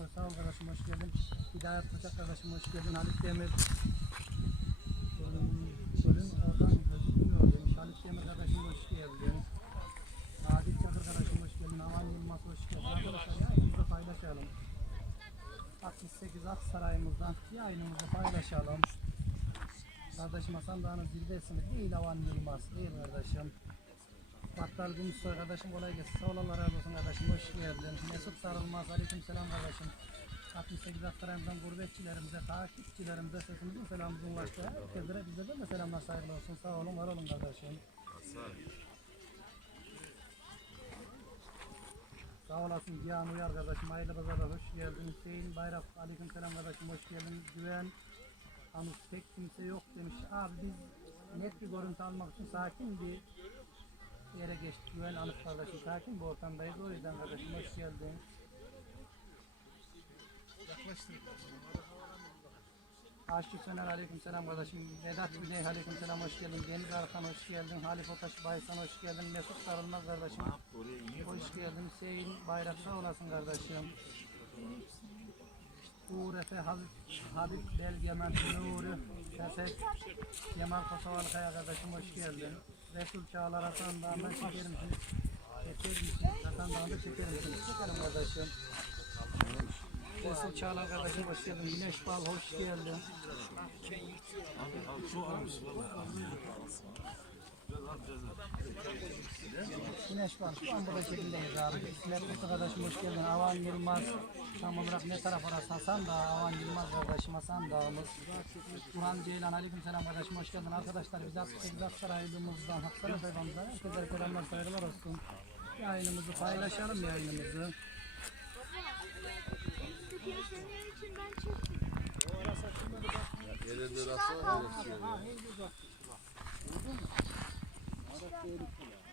Ol kardeşim hoş geldin. Hidayet Koçak kardeşim hoş geldin. Halit Demir. Bölüm, oradan gözüküyor demiş. Halit Demir kardeşim hoş geldin. Adil Çakır kardeşim hoş geldin. Aman Yılmaz hoş geldin. Arkadaşlar yayınımızı paylaşalım. 68 At Sarayımızdan yayınımızı paylaşalım. Kardeşim Hasan Dağı'nın zirvesini değil Avan Yılmaz değil kardeşim. Battal Gümüşsoy kardeşim kolay gelsin. Sağ ol Allah razı olsun kardeşim. Hoş geldin. Mesut Sarılmaz. Aleyküm selam kardeşim. 68 Aktaray'ımızdan gurbetçilerimize, takipçilerimize sesimizin selamımızın ulaştığı herkese bize de selamlar saygılar olsun. Sağ olun, var olun kardeşim. Sağ olasın Cihan Uyar kardeşim. Hayırlı pazarlar. Hoş geldin. Hüseyin Bayrak. Aleyküm selam kardeşim. Hoş geldin. Güven. Anus pek kimse yok demiş. Abi biz net bir görüntü almak için sakin bir yere geçtik. Güven Anus kardeşim. Sakin bir ortamdayız. O yüzden kardeşim hoş geldin. Aşık Söner aleyküm selam kardeşim. Vedat Güney aleyküm selam hoş geldin. Deniz Arkan hoş geldin. Halif Otaş Baysan hoş geldin. Mesut Sarılmaz kardeşim. Hoş geldin. Hüseyin Bayrak sağ olasın kardeşim. Uğur Efe Habib, Habib Belgemen Nuri Sesek Kemal Kosovalı Kaya kardeşim hoş geldin. Resul Çağlar Hasan Dağı'ndan çeker misiniz? Çeker misiniz? Hasan Dağı'nda çeker misiniz? Çekerim kardeşim. Resul Çağlar kardeşim hoş geldin. Güneş Bal hoş geldin. Güneş var. Şu an burada çekimdeyiz abi. Mevlüt kardeşim hoş geldin. Avan Yılmaz. Tam olarak ne taraf orası? Hasan Dağı. Avan Yılmaz kardeşim Hasan Dağımız. Burhan Ceylan. Aleyküm selam kardeşim. Hoş geldin. Arkadaşlar biz 68 Aksaraylımızdan, Aksaray sayfamızdan herkese selamlar saygılar olsun. Yayınımızı paylaşalım yayınımızı. Elinde rastlar, elinde bak. Gördün mü? Arap değerli.